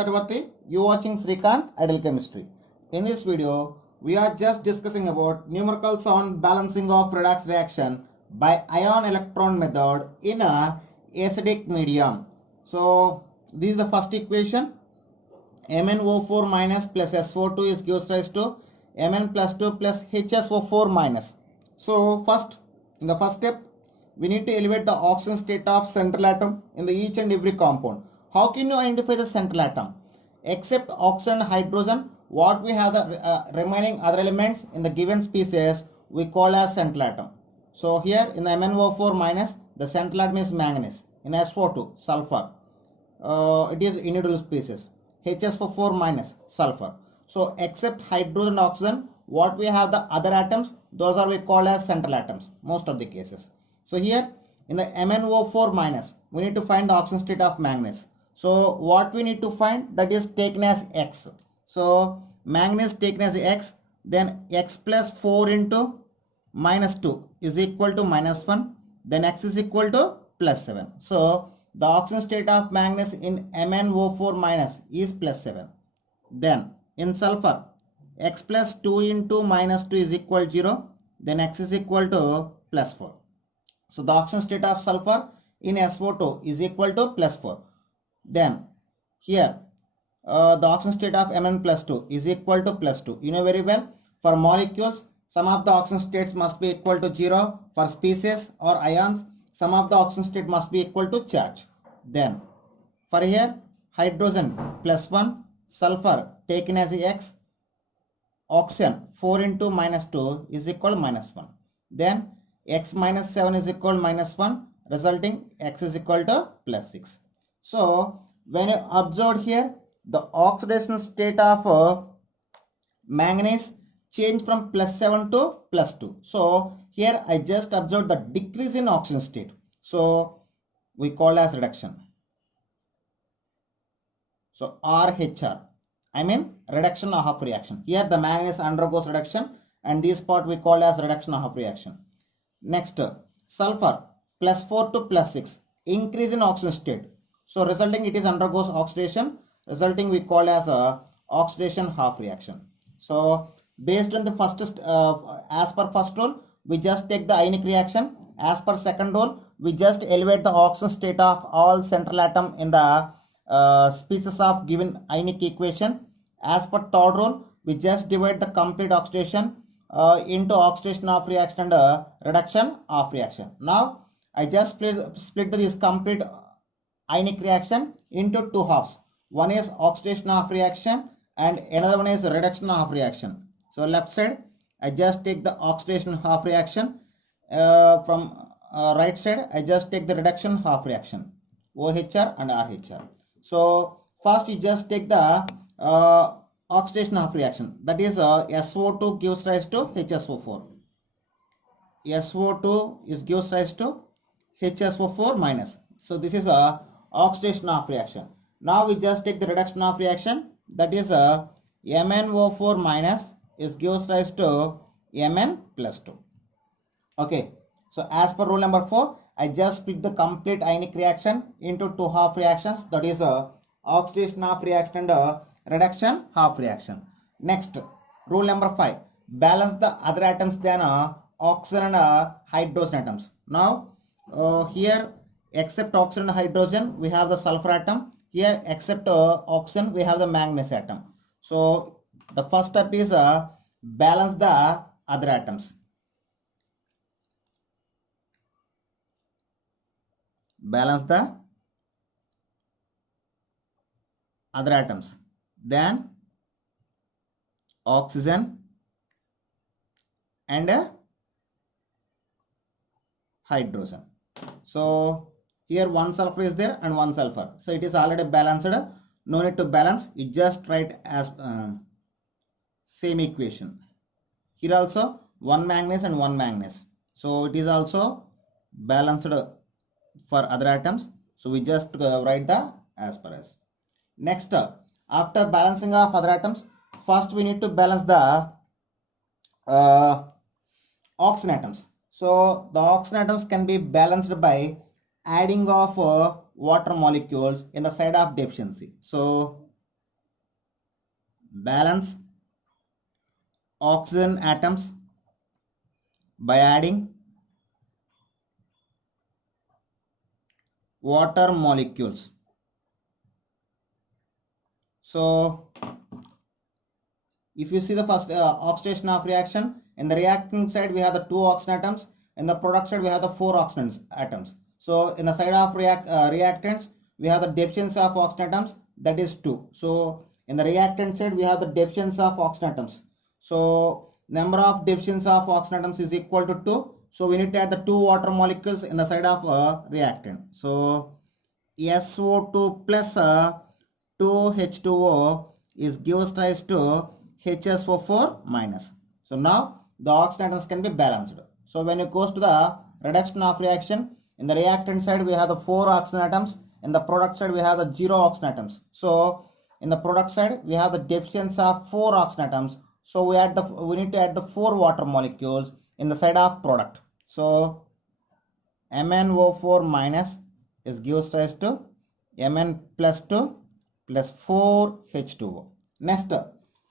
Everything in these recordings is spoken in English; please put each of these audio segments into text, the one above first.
Tatavarthi. You watching Srikanth Ideal Chemistry. In this video, we are just discussing about numericals on balancing of redox reaction by ion electron method in a acidic medium. So this is the first equation. MnO4 minus plus SO2 is gives rise to Mn plus 2 plus HSO4 minus. So first, in the first step, we need to elevate the oxygen state of central atom in the each and every compound. How can you identify the central atom? Except oxygen and hydrogen, what we have the remaining other elements in the given species we call as central atom. So here in the MnO4 minus, the central atom is manganese. In SO2, sulfur. It is individual species. HSO4 minus, sulfur. So except hydrogen and oxygen, what we have the other atoms, those are we call as central atoms, most of the cases. So here in the MnO4 minus, we need to find the oxygen state of manganese. So what we need to find, that is taken as X. So manganese taken as X, then X plus 4 into minus 2 is equal to minus 1, then X is equal to plus 7. So the oxygen state of manganese in MnO4 minus is plus 7. Then in sulfur, X plus 2 into minus 2 is equal to 0, then X is equal to plus 4. So the oxygen state of sulfur in SO2 is equal to plus 4. Then here the oxygen state of Mn plus 2 is equal to plus 2. You know very well, for molecules, some of the oxygen states must be equal to 0. For species or ions, some of the oxygen state must be equal to charge. Then for here, hydrogen plus 1, sulfur taken as X, oxygen 4 into minus 2 is equal to minus 1. Then X minus 7 is equal to minus 1, resulting X is equal to plus 6. So when you observe here, the oxidation state of manganese change from plus 7 to plus 2. So here I just observed the decrease in oxygen state. So we call as reduction. So RHR, I mean reduction of half reaction. Here the manganese undergoes reduction and this part we call as reduction of half reaction. Next, sulfur plus 4 to plus 6, increase in oxygen state. So resulting it is undergoes oxidation, resulting we call as a oxidation half reaction. So based on the first, as per first rule, we just take the ionic reaction. As per second rule, we just elevate the oxygen state of all central atom in the species of given ionic equation. As per third rule, we just divide the complete oxidation into oxidation half reaction and reduction half reaction. Now I just split this complete ionic reaction into two halves. One is oxidation half reaction and another one is reduction half reaction. So left side I just take the oxidation half reaction, from right side I just take the reduction half reaction, OHR and RHR. So first you just take the oxidation half reaction, that is SO2 gives rise to HSO4. SO2 is gives rise to HSO4 minus. So this is a oxidation half reaction. Now we just take the reduction half reaction, that is MnO4 minus is gives rise to Mn plus 2. Okay, so as per rule number 4, I just split the complete ionic reaction into two half reactions, that is oxidation half reaction and reduction half reaction. Next, rule number 5, balance the other atoms than oxygen and hydrogen atoms. Now here except oxygen and hydrogen we have the sulfur atom. Here except oxygen we have the manganese atom. So the first step is balance the other atoms. Balance the other atoms. Then oxygen and hydrogen. So here one sulfur is there and one sulfur. So it is already balanced. No need to balance. You just write as same equation. Here also one manganese and one manganese. So it is also balanced for other atoms. So we just write the as per as. Next, after balancing of other atoms, first we need to balance the oxygen atoms. So the oxygen atoms can be balanced by adding of water molecules in the side of deficiency. So balance oxygen atoms by adding water molecules. So if you see the first oxidation of reaction, in the reacting side we have the 2 oxygen atoms, in the product side we have the 4 oxygen atoms. So in the side of reactants we have the deficiency of oxygen atoms, that is 2. So in the reactant side we have the deficiency of oxygen atoms. So number of deficiency of oxygen atoms is equal to 2. So we need to add the 2 water molecules in the side of reactant. So SO2 plus 2H2O is gives rise to HSO4 minus. So now the oxygen atoms can be balanced. So when it goes to the reduction of reaction, in the reactant side we have the 4 oxygen atoms, in the product side we have the 0 oxygen atoms. So in the product side we have the deficiency of 4 oxygen atoms. So we need to add the 4 water molecules in the side of product. So MnO4 minus is gives rise to Mn plus 2 plus 4H2O. Next,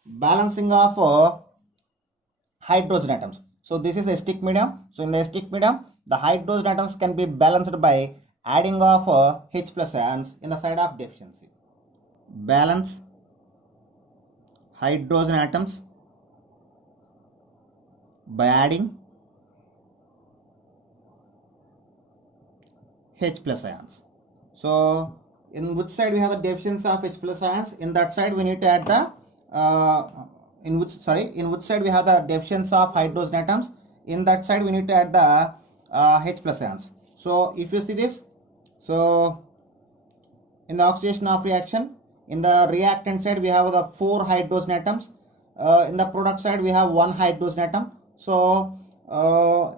balancing of hydrogen atoms. So this is a acidic medium. So in the acidic medium, the hydrogen atoms can be balanced by adding of H plus ions in the side of deficiency. Balance hydrogen atoms by adding H plus ions. So in which side we have the deficiency of H plus ions, in that side we need to add the in which side we have the deficiency of hydrogen atoms, in that side we need to add the H plus ions. So if you see this, so in the oxidation of reaction, in the reactant side we have the 4 hydrogen atoms, in the product side we have 1 hydrogen atom. So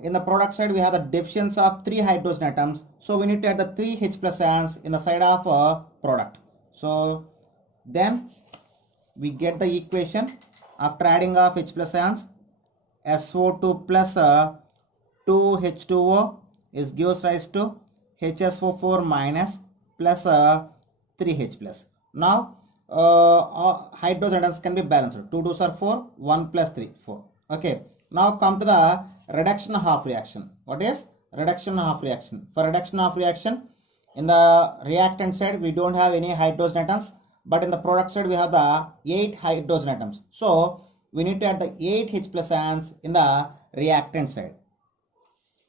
in the product side we have the deficiency of 3 hydrogen atoms, so we need to add the 3 H plus ions in the side of product. So then we get the equation after adding of H plus ions, SO2 plus 2H2O is gives rise to HSO4 minus plus 3H plus. Now hydrogen atoms can be balanced. 2 2s are 4, 1 plus 3 4. Okay, now come to the reduction of reaction. What is reduction of reaction? For reduction of reaction, in the reactant side we don't have any hydrogen atoms, but in the product side we have the 8 hydrogen atoms. So we need to add the 8 H plus ions in the reactant side.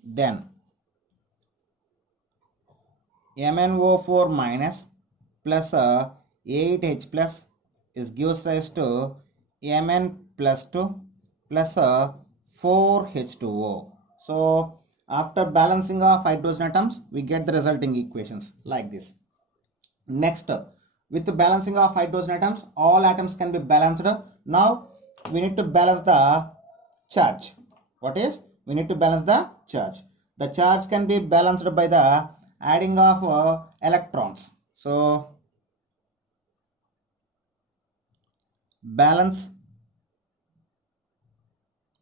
Then MnO4 minus plus 8H plus is gives rise to Mn plus 2 plus 4H2O. So after balancing of hydrogen atoms we get the resulting equations like this. Next, with the balancing of hydrogen atoms, all atoms can be balanced. Now we need to balance the charge. What is? We need to balance the charge. The charge can be balanced by the adding of electrons. So balance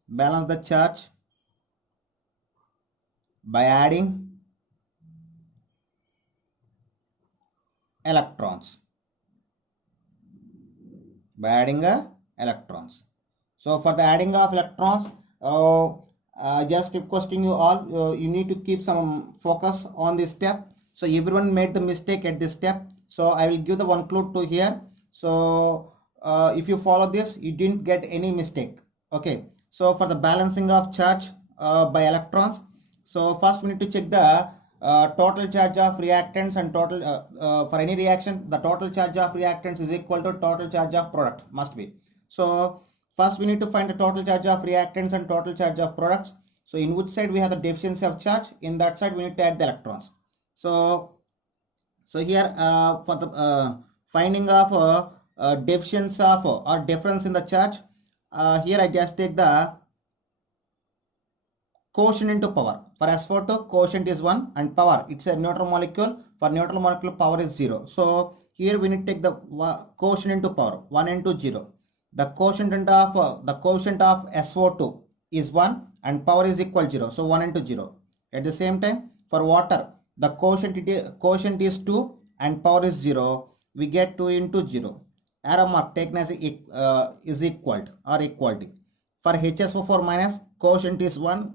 the charge by adding electrons. So for the adding of electrons, just requesting you all, you need to keep some focus on this step. So everyone made the mistake at this step, so I will give the one clue to here. So if you follow this, you didn't get any mistake. Okay, so for the balancing of charge by electrons, so first we need to check the total charge of reactants and total for any reaction, the total charge of reactants is equal to total charge of product, must be. So first we need to find the total charge of reactants and total charge of products. So in which side we have the deficiency of charge, in that side we need to add the electrons. So here for the finding of deficiency of or difference in the charge, here I just take the quotient into power. For SO2 quotient is 1 and power, it's a neutral molecule. For neutral molecule power is 0. So here we need to take the quotient into power, 1 into 0. The quotient of SO2 is 1 and power is equal 0. So 1 into 0. At the same time, for water, the quotient is 2 and power is 0. We get 2 into 0. arrow mark taken as is equal to or equality. For HSO4 minus, quotient is 1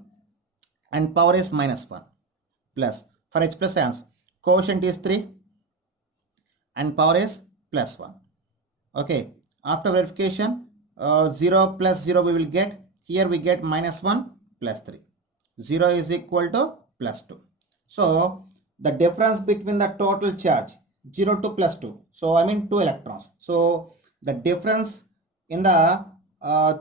and power is minus 1, plus for H plus ions, quotient is 3 and power is plus 1. Okay, after verification, 0 plus 0 we will get, here we get minus 1 plus 3. 0 is equal to plus 2. So the difference between the total charge 0 to plus 2, so I mean 2 electrons. So the difference in the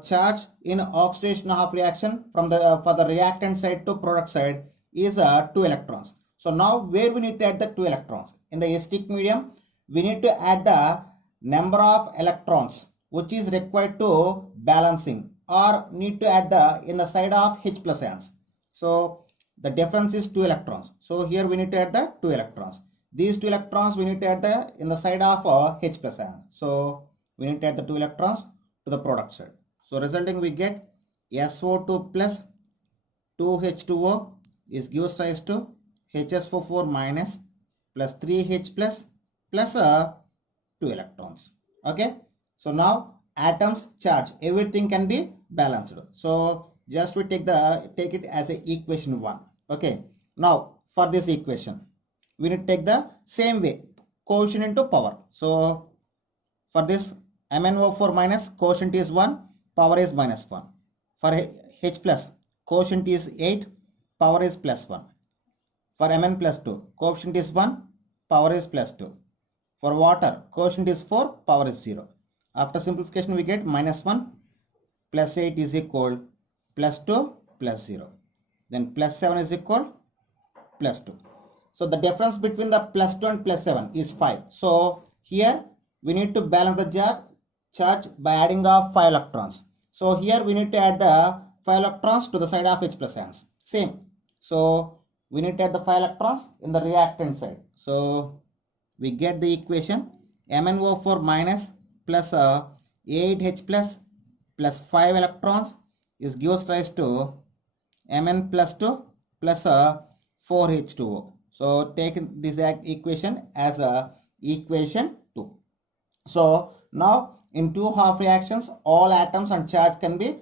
charge in oxidation half reaction from the for the reactant side to product side is 2 electrons. So now where we need to add the 2 electrons? In the acidic medium, we need to add the number of electrons which is required to balancing, or need to add the in the side of H plus ions. So the difference is 2 electrons. So here we need to add the 2 electrons. These 2 electrons we need to add the in the side of H plus ion. So we need to add the 2 electrons to the product side. So resulting we get SO2 plus 2H2O is gives rise to HSO4 minus plus 3H plus 2 electrons. Okay. So now atoms charge, everything can be balanced. So just we take it as a equation 1. Okay. Now for this equation, we need to take the same way, quotient into power. So for this MnO4 minus, quotient is 1, power is minus 1. For H plus, quotient is 8, power is plus 1. For Mn plus 2, quotient is 1, power is plus 2. For water, quotient is 4, power is 0. After simplification, we get minus 1 plus 8 is equal plus 2 plus 0. Then plus 7 is equal plus 2. So the difference between the plus 2 and plus 7 is 5. So here we need to balance the charge by adding of 5 electrons. So here we need to add the 5 electrons to the side of H plus ions. Same. So we need to add the 5 electrons in the reactant side. So we get the equation MnO4 minus plus 8H plus 5 electrons is gives rise to Mn plus 2 plus 4H2O. So take this equation as equation 2. So now in two half reactions, all atoms and charge can be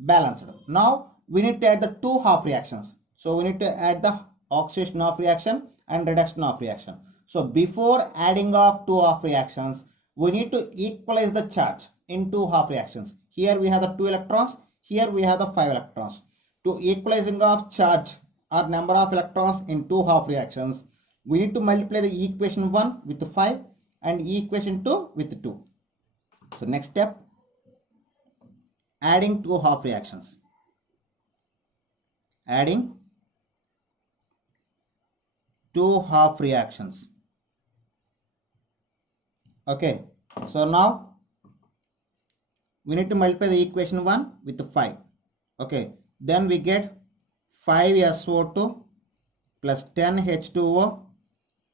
balanced. Now we need to add the two half reactions. So we need to add the oxidation half reaction and reduction half reaction. So before adding of two half reactions, we need to equalize the charge in two half reactions. Here we have the 2 electrons, here we have the 5 electrons. To equalizing of charge or number of electrons in two half reactions, we need to multiply the equation 1 with 5 and equation 2 with 2. So next step, adding two half reactions. Adding two half reactions. Okay, so now we need to multiply the equation 1 with 5. Okay, then we get 5SO2 plus 10H2O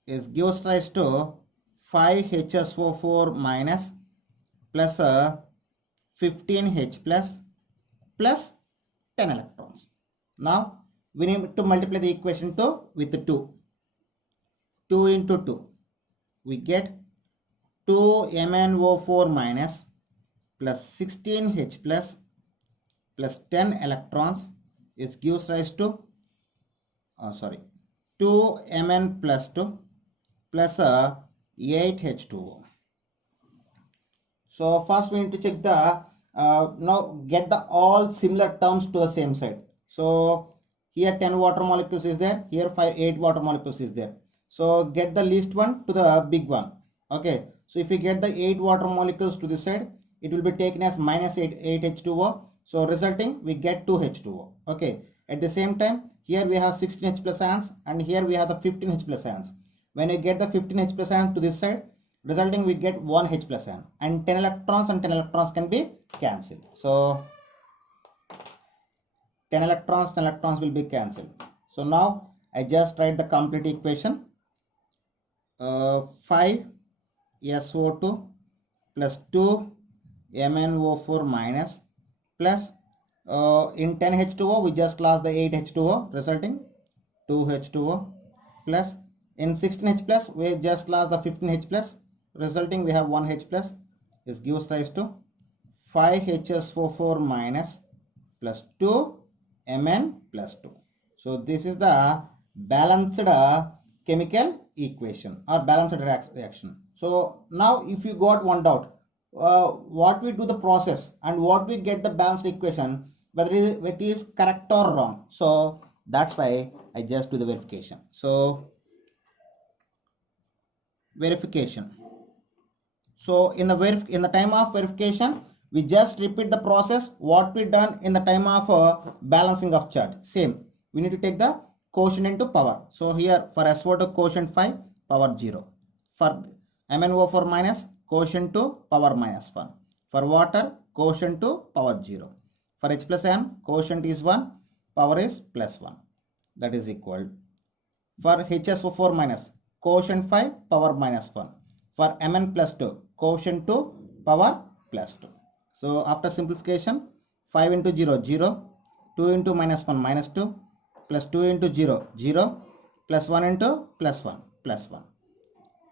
is gives rise to 5HSO4 minus plus 15H plus 10 electrons. Now we need to multiply the equation 2 with 2. 2 into 2. We get 2MnO4 minus plus 16H plus 10 electrons is gives rise to 2Mn plus 2 plus 8H2O. So first we need to check the now get the all similar terms to the same side. So here 10 water molecules is there, here 8 water molecules is there. So get the least one to the big one. Okay, so if you get the 8 water molecules to this side, it will be taken as minus 8H2O. So resulting we get 2H2O. Okay, at the same time here we have 16H plus ions and here we have the 15H plus ions. When you get the 15H plus ion to this side, resulting we get 1H plus ion, and 10 electrons and 10 electrons can be cancelled. So 10 electrons will be cancelled. So now I just write the complete equation. 5SO2 plus 2 MnO4 minus plus in 10H2O we just lost the 8H2O, resulting 2H2O plus in 16H plus we just lost the 15H plus, resulting we have 1H plus is gives rise to 5HSO4 minus plus 2 Mn plus 2. So this is the balanced chemical equation or balanced reaction. So now if you got one doubt, what we do the process and what we get the balanced equation, whether it is correct or wrong. So that's why I just do the verification. So verification. So in the time of verification, we just repeat the process what we done in the time of balancing of charge. Same. We need to take the quotient into power. So here for SO2 quotient 5 power 0. For MnO4 minus quotient 2 power minus 1. For water quotient 2 power 0. For H plus N quotient is 1, power is plus 1. That is equal. For HSO4 minus quotient 5 power minus 1. For Mn plus 2 quotient 2 power plus 2. So after simplification, 5 into 0 0, 2 into minus 1 minus 2, plus 2 into 0 0, plus 1 into plus 1 plus 1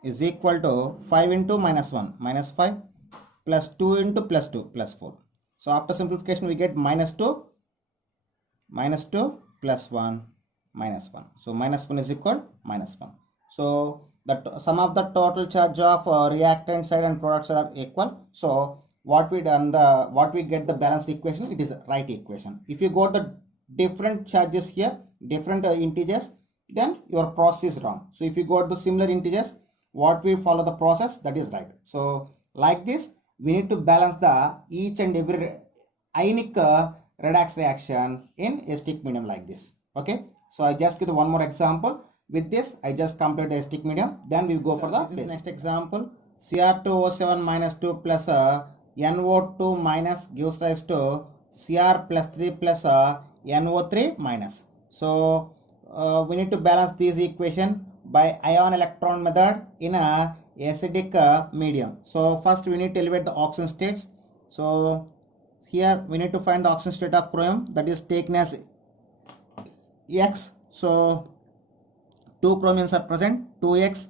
is equal to 5 into minus 1 minus 5, plus 2 into plus 2 plus 4. So after simplification we get minus 2 plus 1 minus 1. So minus 1 is equal minus 1. So the sum of the total charge of reactant side and product side are equal. So what we get the balanced equation, it is a right equation. If you got the different charges here, different integers, then your process is wrong. So if you got the similar integers, what we follow the process, that is right. So like this, we need to balance the each and every ionic redox reaction in acidic medium like this. Okay, so I just give one more example. With this I just complete the acidic medium, then we go for the next example. Cr2O7 minus 2 plus NO2 minus gives rise to Cr plus 3 plus NO3 minus. So we need to balance this equation by ion electron method in a acidic medium. So first we need to elevate the oxygen states. So here we need to find the oxygen state of chromium, that is taken as X. So 2 chromiums are present. 2x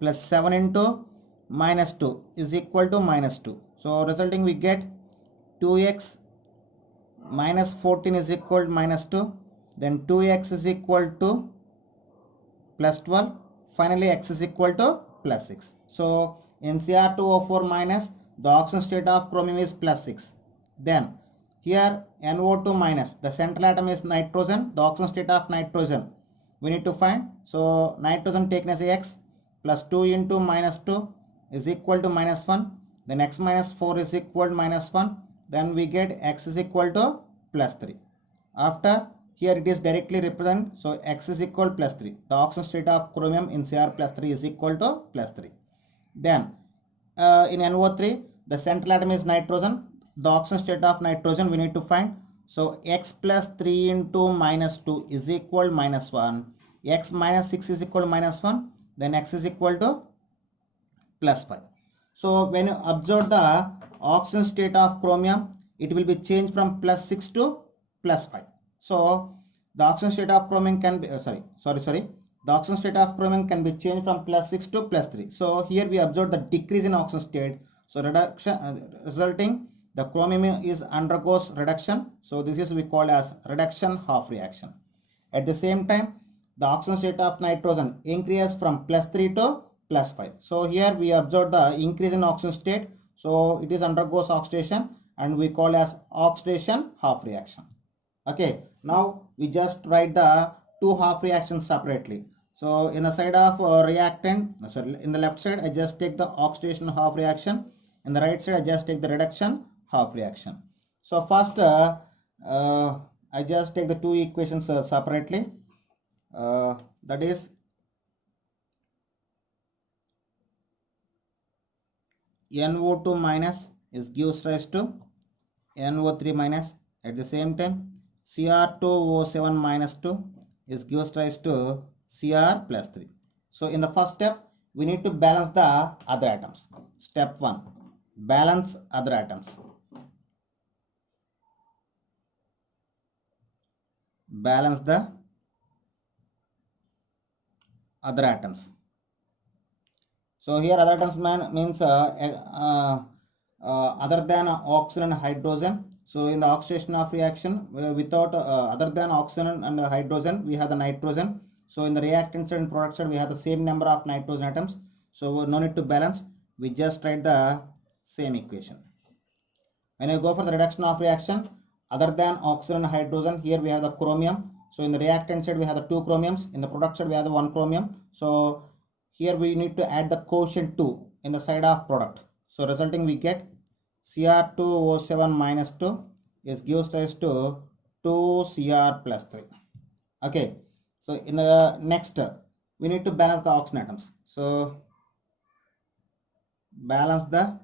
plus 7 into minus 2 is equal to minus 2. So resulting we get 2x minus 14 is equal to minus 2. Then 2x is equal to plus 12. Finally x is equal to plus 6. So in Cr2O4 minus, the oxygen state of chromium is plus 6. Then here NO2 minus, the central atom is nitrogen, the oxygen state of nitrogen we need to find. So nitrogen taken as X plus 2 into minus 2 is equal to minus 1. Then X minus 4 is equal to minus 1. Then we get X is equal to plus 3. After here it is directly represent. So X is equal to plus 3. The oxygen state of chromium in Cr plus 3 is equal to plus 3. Then in NO3 the central atom is nitrogen. The oxygen state of nitrogen we need to find. So x plus 3 into minus 2 is equal to minus 1. X minus 6 is equal to minus 1. Then x is equal to plus 5. So when you observe the oxygen state of chromium, it will be changed from plus 6 to plus 5. So the oxygen state of chromium can be the oxygen state of chromium can be changed from plus 6 to plus 3. So here we observe the decrease in oxygen state. So reduction resulting the chromium is undergoes reduction. So this is we call as reduction half reaction. At the same time, the oxygen state of nitrogen increases from plus 3 to plus 5. So here we observe the increase in oxygen state. So it is undergoes oxidation and we call as oxidation half reaction. Okay, now we just write the two half reactions separately. So in the side of reactant, in the left side I just take the oxidation half reaction. In the right side I just take the reduction half reaction. So first I just take the two equations separately. That is NO2 minus is gives rise to NO3 minus. At the same time Cr2O7 minus 2 is gives rise to Cr plus 3. So in the first step we need to balance the other atoms. Step 1, balance other atoms. Balance the other atoms. So here other terms means other than oxygen and hydrogen. So in the oxidation of reaction, without other than oxygen and hydrogen, we have the nitrogen. So in the reactant side and product side, we have the same number of nitrogen atoms. So no need to balance. We just write the same equation. When I go for the reduction of reaction, other than oxygen and hydrogen, here we have the chromium. So in the reactant side, we have the 2 chromiums. In the product side, we have the 1 chromium. So here we need to add the quotient 2 in the side of product. So resulting we get Cr2O7 minus 2 is gives rise to 2Cr plus 3. Okay. So in the next, we need to balance the oxygen atoms. So balance the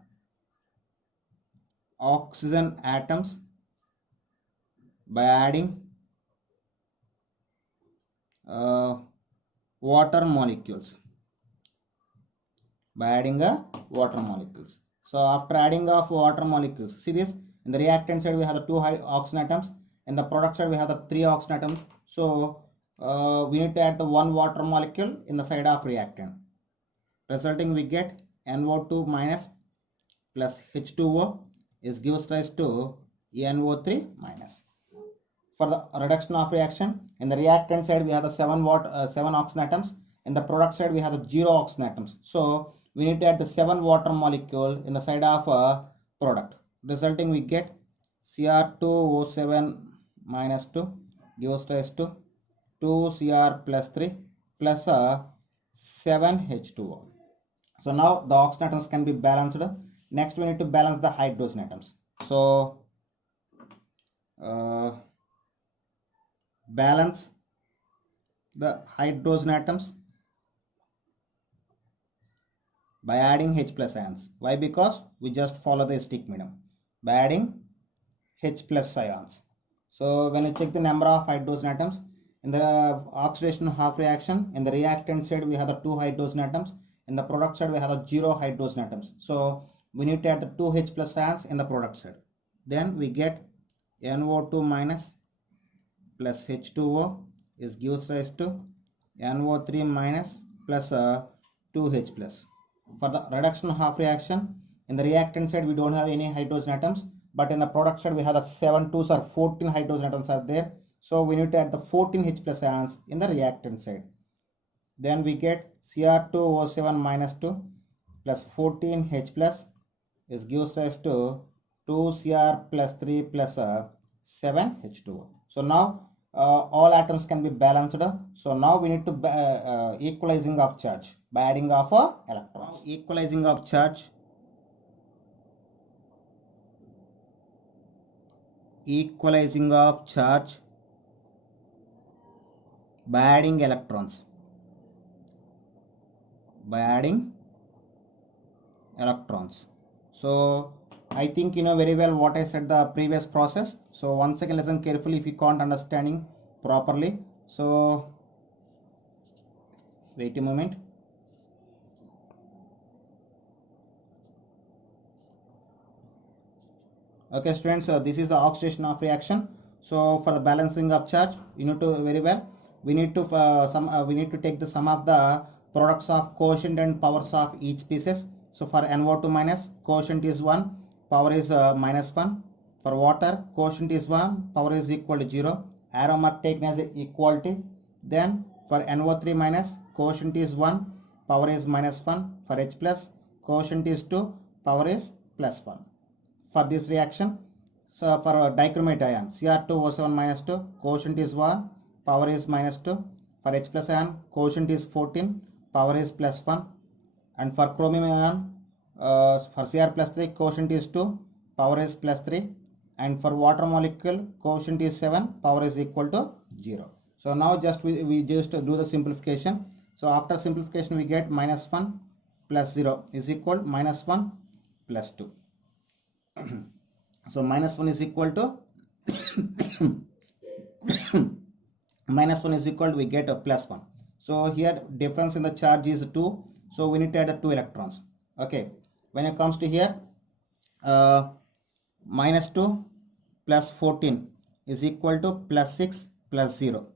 oxygen atoms by adding water molecules. So after adding of water molecules, see this, in the reactant side we have the 2 oxygen atoms, in the product side we have the 3 oxygen atoms. So we need to add the 1 water molecule in the side of reactant. Resulting we get NO2 minus plus H2O is gives rise to NO3 minus. For the reduction of reaction, in the reactant side we have the 7 oxygen atoms, in the product side we have the 0 oxygen atoms. So we need to add the 7 water molecule in the side of product. Resulting we get Cr2O7 minus 2 gives rise to 2Cr plus 3 plus 7H2O. So now the oxygen atoms can be balanced. Next we need to balance the hydrogen atoms. So balance the hydrogen atoms by adding H plus ions. Why? Because we just follow the stick medium by adding H plus ions. So when you check the number of hydrogen atoms in the oxidation half reaction, in the reactant side we have the 2 hydrogen atoms, in the product side we have the 0 hydrogen atoms. So we need to add the 2 H plus ions in the product side. Then we get NO2 minus plus H2O is gives rise to NO3 minus plus 2H plus. For the reduction half reaction, in the reactant side we don't have any hydrogen atoms, but in the product side we have the 7 2s or 14 hydrogen atoms are there. So we need to add the 14 H plus ions in the reactant side. Then we get Cr2O7 minus 2 plus 14 H plus is gives rise to 2Cr plus 3 plus 7 H2O. So now all atoms can be balanced. So now we need to equalizing of charge by adding of electrons. Equalizing of charge. Equalizing of charge by adding electrons. So I think you know very well what I said the previous process. So once again listen carefully if you can't understanding properly. So wait a moment. Okay students, this is the oxidation of reaction. So for the balancing of charge, you know to very well we need to take the sum of the products of quotient and powers of each species. So for NO2 minus, quotient is 1, power is minus 1. For water, quotient is 1, power is equal to 0. Arrow mark taken as equality. Then for NO3 minus, quotient is 1, power is minus 1. For H plus, quotient is 2, power is plus 1. For this reaction, so for dichromate ion, Cr2O7 minus 2, quotient is 1, power is minus 2. For H plus ion, quotient is 14, power is plus 1. And for chromium ion, for Cr plus 3, quotient is 2, power is plus 3. And for water molecule, quotient is 7, power is equal to 0. So now just we just do the simplification. So after simplification, we get minus 1 plus 0 is equal minus 1 plus 2. So minus 1 is equal to minus 1 is equal to we get a plus 1. So here difference in the charge is 2. So we need to add the 2 electrons. Okay. When it comes to here, minus 2 plus 14 is equal to plus 6 plus 0.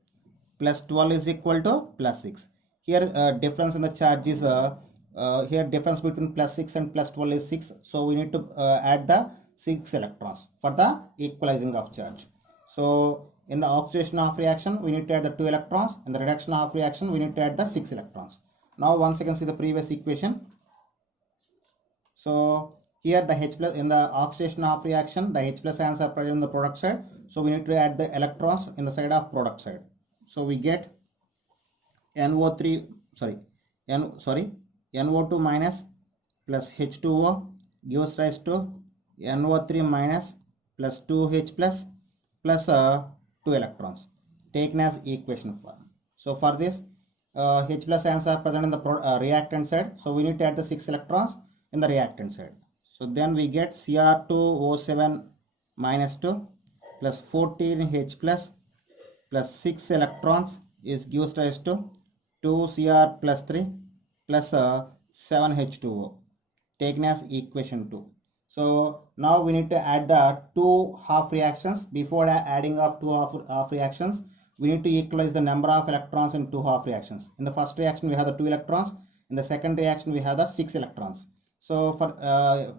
Plus 12 is equal to plus 6. Here difference in the charge is here difference between plus 6 and plus 12 is 6, so we need to add the 6 electrons for the equalizing of charge. So in the oxidation half reaction we need to add the 2 electrons, in the reduction half reaction we need to add the 6 electrons. Now once again see the previous equation. So here the H plus in the oxidation half reaction, the H plus ions are present in the product side, so we need to add the electrons in the side of product side. So we get NO2 minus plus H2O gives rise to NO3 minus plus 2H plus 2 electrons, taken as equation form. So for this H plus ions are present in the reactant side, so we need to add the 6 electrons in the reactant side. So then we get Cr2O7 minus 2 plus 14H plus 6 electrons is gives rise to 2Cr plus 3 plus 7H2O, taken as equation 2. So now we need to add the 2 half reactions. Before adding of 2 half reactions, we need to equalize the number of electrons in 2 half reactions. In the first reaction we have the 2 electrons, in the second reaction we have the 6 electrons. So for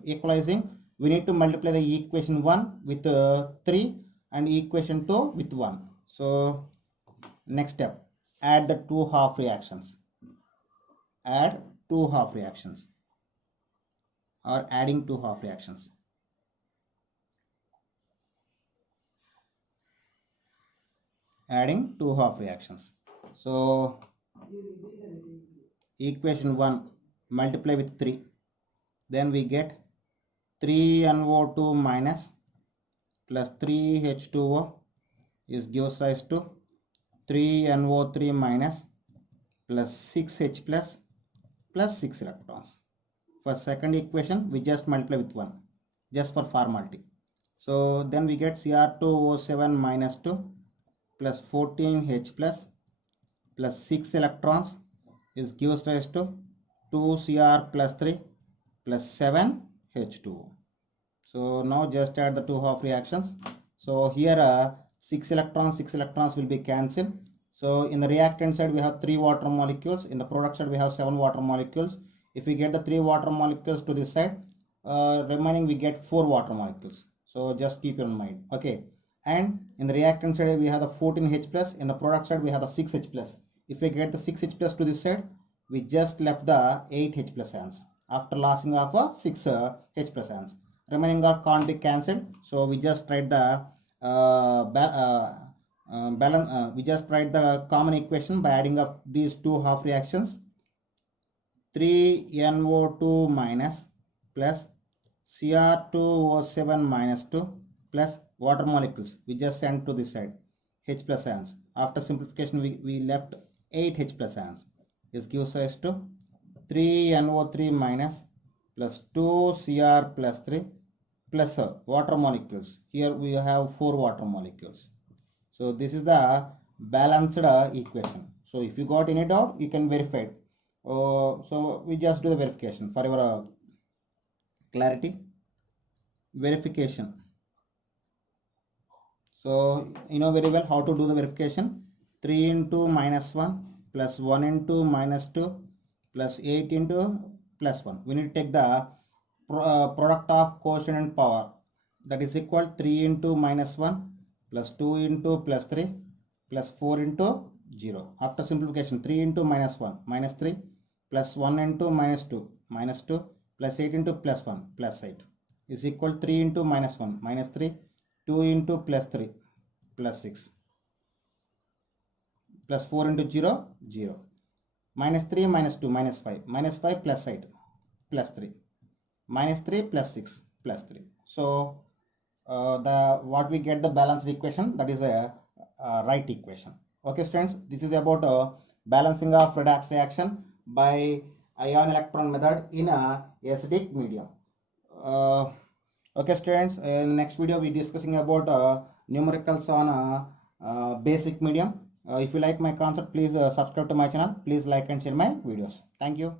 equalizing, we need to multiply the equation 1 with 3 and equation 2 with 1. So next step, add the 2 half reactions. Add 2 half reactions, or adding 2 half reactions. Adding 2 half reactions. So equation 1 multiply with 3, then we get 3NO2 minus plus 3H2O is gives rise to 3NO3 minus plus 6H plus 6 electrons. For second equation we just multiply with 1 just for formality. So then we get Cr2O7 minus 2 plus 14H plus 6 electrons is gives rise to 2Cr plus 3 plus 7H2O. So now just add the 2 half reactions. So here 6 electrons will be cancelled. So in the reactant side we have 3 water molecules, in the product side we have 7 water molecules. If we get the 3 water molecules to this side, remaining we get 4 water molecules. So just keep in mind, okay. And in the reactant side we have the 14H plus, in the product side we have the 6H plus. If we get the 6H plus to this side, we just left the 8H plus ions after losing of 6H plus ions. Remaining are can't be cancelled, so we just write the we just write the common equation by adding up these 2 half reactions. 3NO2 minus plus Cr2O7 minus 2 plus water molecules we just sent to this side, H plus ions. After simplification we left 8H plus ions. This gives rise to 3NO3 minus plus 2Cr plus 3 plus water molecules. Here we have 4 water molecules. So this is the balanced equation. So if you got any doubt, you can verify it. So we just do the verification for your clarity. Verification. So you know very well how to do the verification. 3 into minus 1 plus 1 into minus 2 plus 8 into plus 1. We need to take the product of quotient and power, that is equal 3 into minus 1 plus 2 into plus 3 plus 4 into 0. After simplification, 3 into minus 1 minus 3 plus 1 into minus 2 plus 8 into plus 1 plus 8 is equal 3 into minus 1 minus 3, 2 into plus 3 plus 6 plus 4 into 0 0 minus 3 minus 2 minus 5 plus 8 plus 3 minus 3 plus 6 plus 3. So what we get the balanced equation, that is a right equation. Okay students, this is about balancing of redox reaction by ion electron method in a acidic medium. Okay students, in the next video we discussing about numericals on basic medium. If you like my concept, please subscribe to my channel. Please like and share my videos. Thank you.